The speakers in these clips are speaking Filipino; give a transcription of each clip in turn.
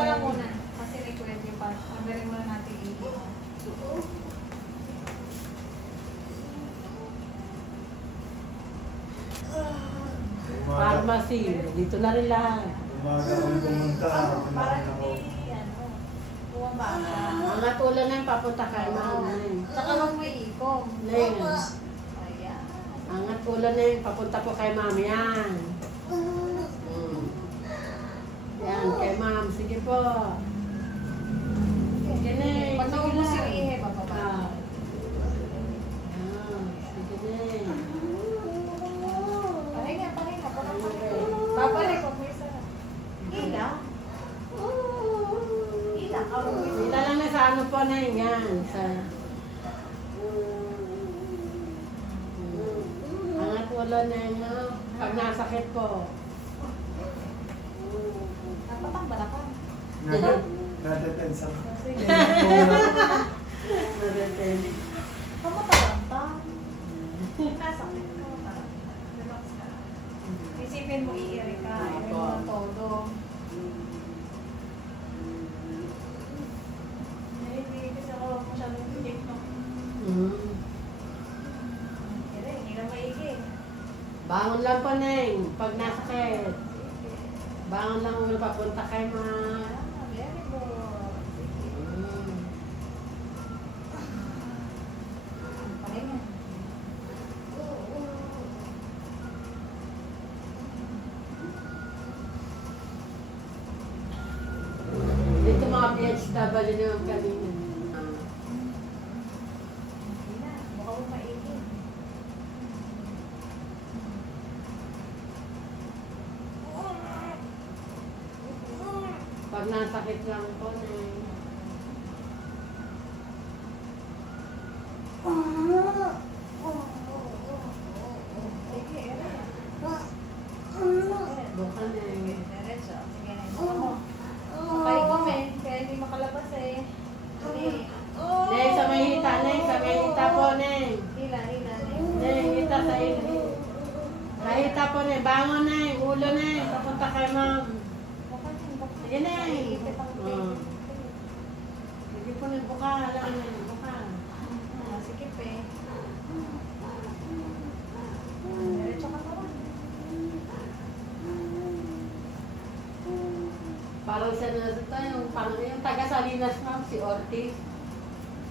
ka lang muna. Kasi may 20 pa. Magaling muna natin iinom. Pharmacy. Dito na rin lahat. Umaga kami pumunta. Parang hindi, ano, bumabaka. Mga tulan na yung papunta kay mama. Saka lang may ikom. Neng. Ayan. Mga tulan na yung papunta po kay mama yan. Yan, kay ma'am. Sige po. Sige na. Pag naubos yung ihe, bababa. Sige na. Pahinga. Babalik, huwag mo isa. Hila. Sila lang na sa ano po na yan. Sa... Angat wala na yun. Pag nasakit po. Napatambala ka. Nadatensa. Sige. Nadaten. Kamatalanta. Nasakit ka. Relax ka. Isipin mo, iiri ka. Iiri mo na todo. Kasi ako masyadong pitik, no? Hindi na maigi. Bangon lang po, Neng. Pag nasakit. Bangon lang muna papunta kay ma. Very good. Pahinga. Dito mga PHW naman kanina. Hindi na. Mukha mo maigi. Pag nasakit lang po, Neng. Sige, ere. Bukan, Neng. Diretso. Sige na. Mukha mo. Pahikom eh. Kaya hindi makalabas eh. Hindi. Neng, sa may hita, Neng. Sa may hita po, Neng. Hila. Neng, hita sa hita. Sa hita po, Neng. Bangon, Neng. Ulo, Neng. Papunta kay ma'am. Sige, Neng. Sige po, Neng. Buka. Alam, Neng. Buka. Sikip eh. Diretso ka pa. Parang siya na ito, yung taga Salinas, ma'am, si Ortiz.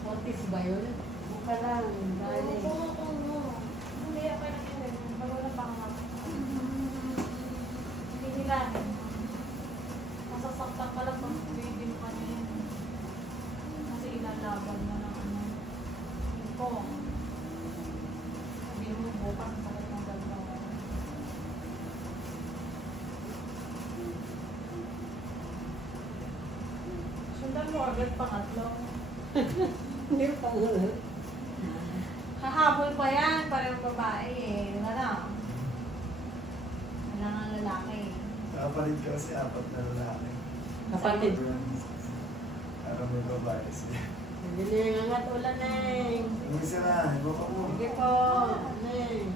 Ortiz ba yun? Buka lang. Dali. Hindi ako nakikinig. Bago na pangat. Hindi nila. Masasaktan ka lang pag baby mo kanina. Kasi ilalaban mo ng ano. Ito. Sabi mo bukas ang sakit ng dalawa. Sundan mo agad pangatlo. Hindi pa nga. Hahabol pa yan, parang babae eh. Wala na. Wala nga lalaki. Kapalit ko kasi 4 na lalaki. Kapatid. Para may babae siya. Hindi, Neng. Angat ulan, Neng. Hindi sila, iba ka mo. Sige po, Neng.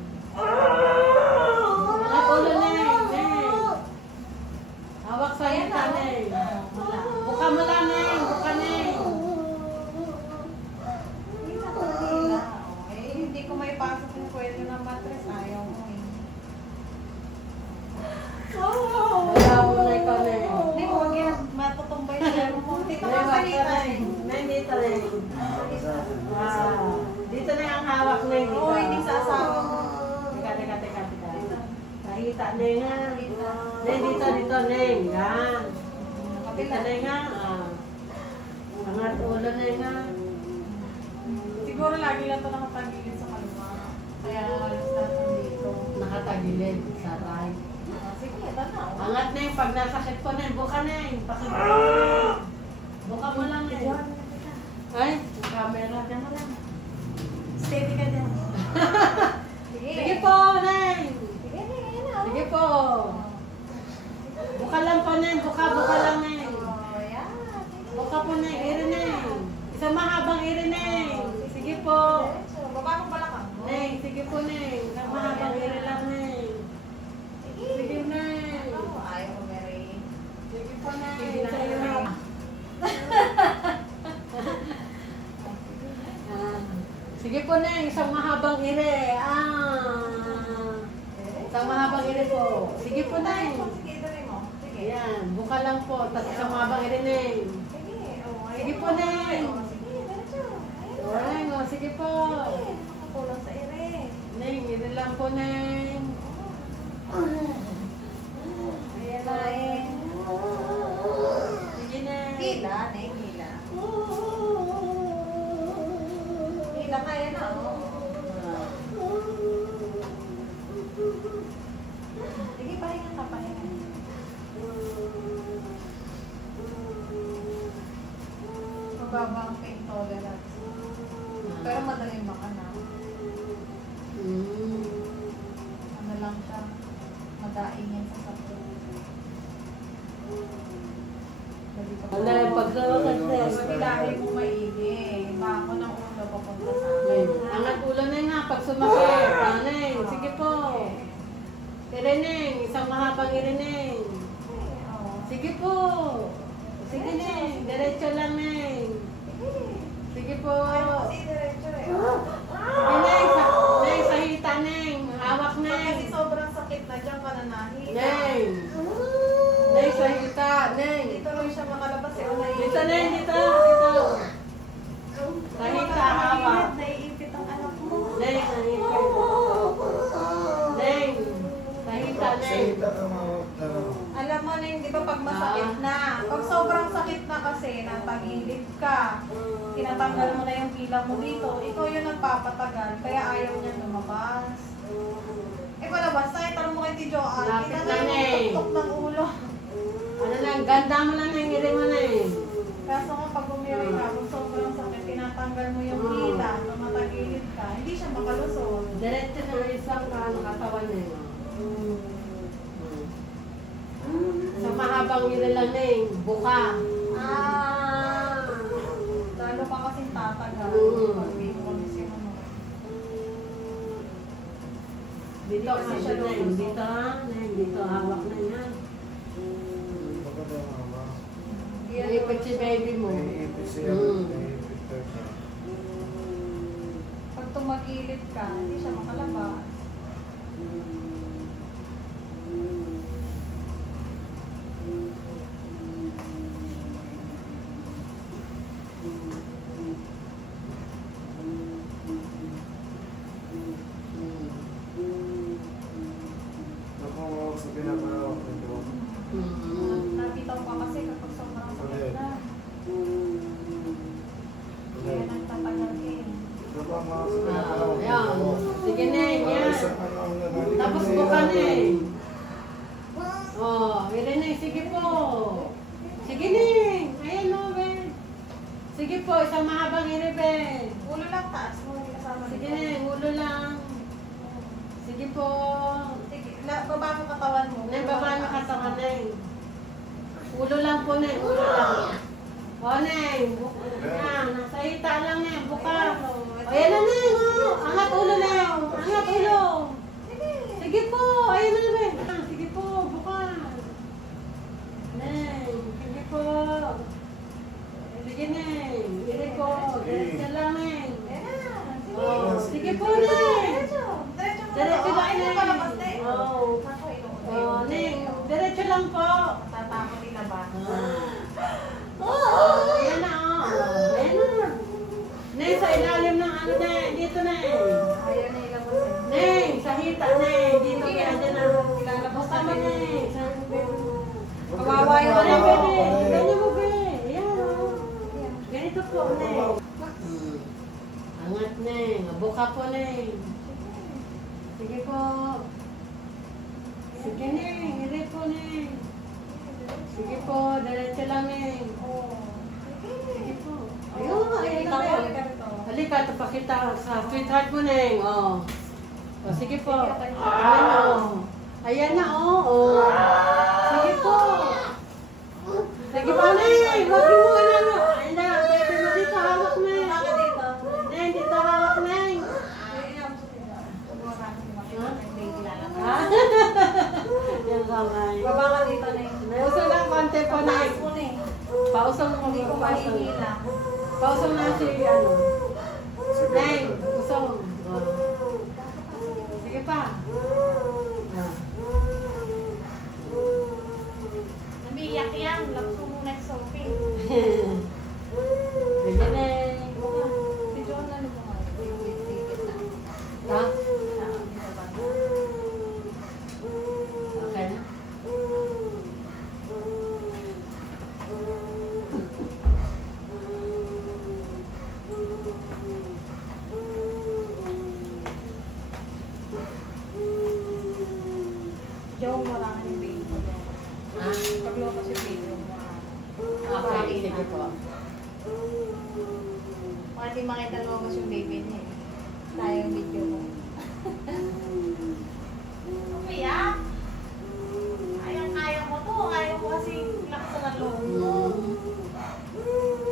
Angat ulan, Neng. Neng. Hawak sa hita, Neng. Buka mo lang, Neng. Buka, Neng. Hindi na ko nila. Eh, hindi ko may pasok yung kwento ng mattress. Ayaw mo eh. Wala mo na ikaw, Neng. Hindi ko wag yan. Matutumbay siya mo. Dito ka Neng, sa basta, hita eh. Neng. Neng, dito, Neng. Wow. Dito na yung hawak, Neng. Dito. Oo, hindi sa asawa mo. Teka. Nakita, Neng, ha? Neng, dito, Neng. Yan. Dito, Neng, ha? Angat ulo, Neng, ha? Siguro lagi lang ito nakatagilid sa kalma. Kaya halos natin dito. Nakatagilid sa right. Sige, tanaw. Angat, Neng. Pag nasakit ko, Neng. Buka, Neng. Pakibuka. Buka mo lang, Neng. Ay, yung camera. Diyan mo lang. Steady ka dyan. Sige po, Neng. Sige, na. Sige po. Buka lang po, Neng. Buka lang, Neng. Oh, yan. Buka po, Neng. Iri, Neng. Isang mahabang iri, Neng. Sige po. Diretso. Baba mo pala ka. Neng, sige po, Neng. Isang mahabang iri lang, Neng. Sige, Neng. Ayaw mo, Mary. Sige po, Neng. Sige na. ire. Isang mahabang ire po. Sige po, Nay. Sige, dali mo. Sige. Ayan, buka lang po. Tapos isang mahabang ire, Nay. Sige. Sige po, Nay. Sige, diretso. Ayan, sige po. Sige, nakakulang sa ere. Nay, ire lang po, Nay. Ayan na eh. Sige, Nay. Hila, Nay, hila. Hila kaya na, oh. Sige, pahinga ka, pahinga. Mababa ang pain tolerance. Pero madaling makana. Ano lang siya, madaing yan sa sapo. Wala, pagkawakas na. Pagbilahi mo maigi, bako ng ulo papunta sa akin. Angat ulo na nga, pag sumakit. Neng, sige po. Ireneng, isang mahabang ireneng. Sige po. Sige, Neng. Diretso lang, Neng. Sige po. Kasi diretso eh. Sige, Neng. Neng, sa hita, Neng. Hawak, Neng. Kasi sobrang sakit na dyan ka na nahila. Neng. Neng, sa hita, Neng. Dito lang siya makalabas eh. Dito, Neng. Dito. Dito. Sa hita, hawak. Naiipit ang anak mo. Neng, sa hita. Neng. Sa hita, Neng. Salita ka mga Alam mo na di ba pag masakit na, pag sobrang sakit na kasi, natagilid ka, tinatanggal mo na yung pila mo dito, ikaw yung nagpapatagal, kaya ayaw niya lumabas. Eh palabas na, itanong mo kay Ti Joanne, Lapit kita na na na eh. yung tuktok ng ulo. Ano lang, ganda mo lang ng ire mo, Neng. Kaso nga pag umiri ka, kung sobrang sakit, tinatanggal mo yung pila, tumatagilid ka, hindi siya makalusot. Diretso na isang katawan niya. Sa mahabang ire lang, Neng. Buka. Lalo ka kasing tatagal, pag may kondisyon mo. Dito kasi siya, Neng. Dito, Neng. Dito, hawak na yan. Maganda yung mama. Ipit si baby mo. Naiipit siya. Mm. Naiipit ka. Pag tumagilid ka, hindi siya makalabas. Naku, sa pinapalawak nito. Nabitaw ka kasi kapag sobrang sakit na. Kaya nagtatagal ka eh. Naku, mga sa pinapalawak Yan. nito. Sige, Neng. Yan. Isang ano ang nanalig. Tapos buka, Neng. Oh, ire, Neng. Sige po. Sige, Neng. Ayan, no, Ben. Sige po, isang mahabang ire, Ben. Ulo lang taas mo, hindi kasama Sige, dito. Neng. Ulo lang. Sige po. Sige, baba mo katawan mo. Neng, baba na katawan, Neng. Ulo lang po, Neng. Ulo lang. O, Neng. Yan. Nasa hita lang, Neng. Buka. O, yan na, Neng. O. Angat ulo, Neng. Angat ulo. Sige po. Ayan na, Neng. Sige po. Buka. Neng. Sige po. Sige, Neng. Sige po. Diretso lang, Neng. Oh, sige po, Neng. Diretso mo. Diretso Oo, lang, ayun, Neng. palabas na eh. Oh. Ako, Oh, Neng. Diretso lang po. Tatakot ilabas. Ayan na, oh. Ayan na. Neng, sa ilalim ng ano, Neng. Dito, Neng. Ayaw na ilabas eh. Neng, sa hita, Neng. Dito, Sige, kaya dyan na. ilalabas Tama, na din. Neng. Sa Kawawa yung Ayan, ano. Bebe. Ganyan mo, Be. Ayan, oh. Ganito po, Neng. Angat, Neng. Buka po, Neng. Sige po. Sige, Neng. Ire po, Neng. Sige po. Diretso lang, Neng. Sige po. Ayun, ayun na, Be. Halika, tapakita sa sweetheart mo, Neng. Oh. O, sige po. Ayan na, oh. Ayan na, oh. Oh. Sige po. Sige po, Neng. Huwag mo ka na, no. Ayan na, baby mo dito. Hawak, Neng. Neng, dito hawak, Neng. Ha? Yan kamay. Baba ka dito na yun. Pausong lang konti po, Neng. Taas mo na eh. Pausong mo. Hindi ko mahihila. Pausong na si, ano. Neng, usong. Oh. pa. Ah. Nabiyak yan. Lapso muna sa Sophie. Sige, Neng. Si John, ano ba nga? Ha? Ah, Okay na? John, marami yung baby mo. Ha? Pagluto si baby mo. Okay, sige po. Kung hindi makita mo yung baby niya eh. Tayo yung video mo. Umiyak? Kaya mo to. Ayaw mo kasi laksa ng loob mo.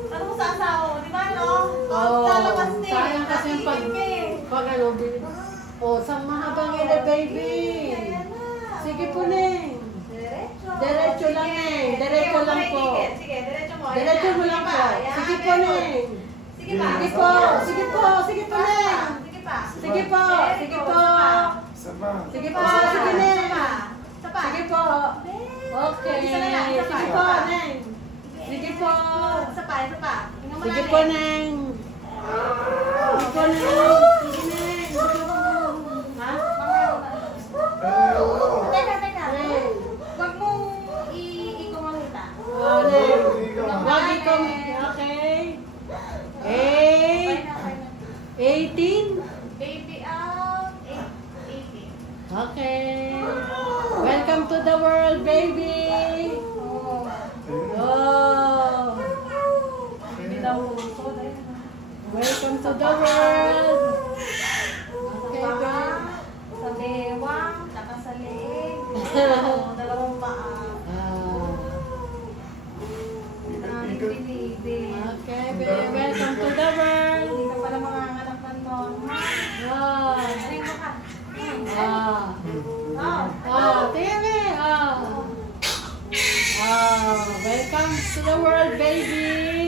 Ano mo sa asawa mo? Di ba no? Oo. Lalabas din. Sayang kasi yung Nakikinig ka eh. pag ano, oh, sa mahabang ina, baby. Ayan na. Sige po, Neng. Diretso. Diretso lang, Neng. Diretso Sige, lang huwag po. makikinig. Sige, diretso mo. Ayan Diretso na. mo lang po. Ayan, Sige po, ganun. Neng. Sige pa. Sige po. Sige po. Sige po, Neng. Sige pa. Sige po. Sige po. Isa pa. Sige po. Sige, Neng. Isa pa. Sige po. Okay. Isa na lang, isa pa. Sige po, Neng. Sige po. Isa pa, isa pa. Tingnan mo Sige natin. po, Neng. Sige po, Neng. Sige, Neng. Ha? Teka, teka. Neng. Huwag mong i-kumamita. Oh, Neng. Lagi kami. Okay. 18. Baby out. 18. Okay. Welcome to the world, baby. Oh. Oh. Baby daw. So, dahil na. Welcome to the world. Sa Okay, paa, baby. sa bewang, saka sa leeg. Oh, dalawang paa. Ah. Maraming binibig. Okay, baby. Welcome to the world. Hindi ka pala manganganak ng normal. Ah. Aling mo ka. Ah. Oh. Ah. Tingnan mo. Ah. Ah. Welcome to the world, baby.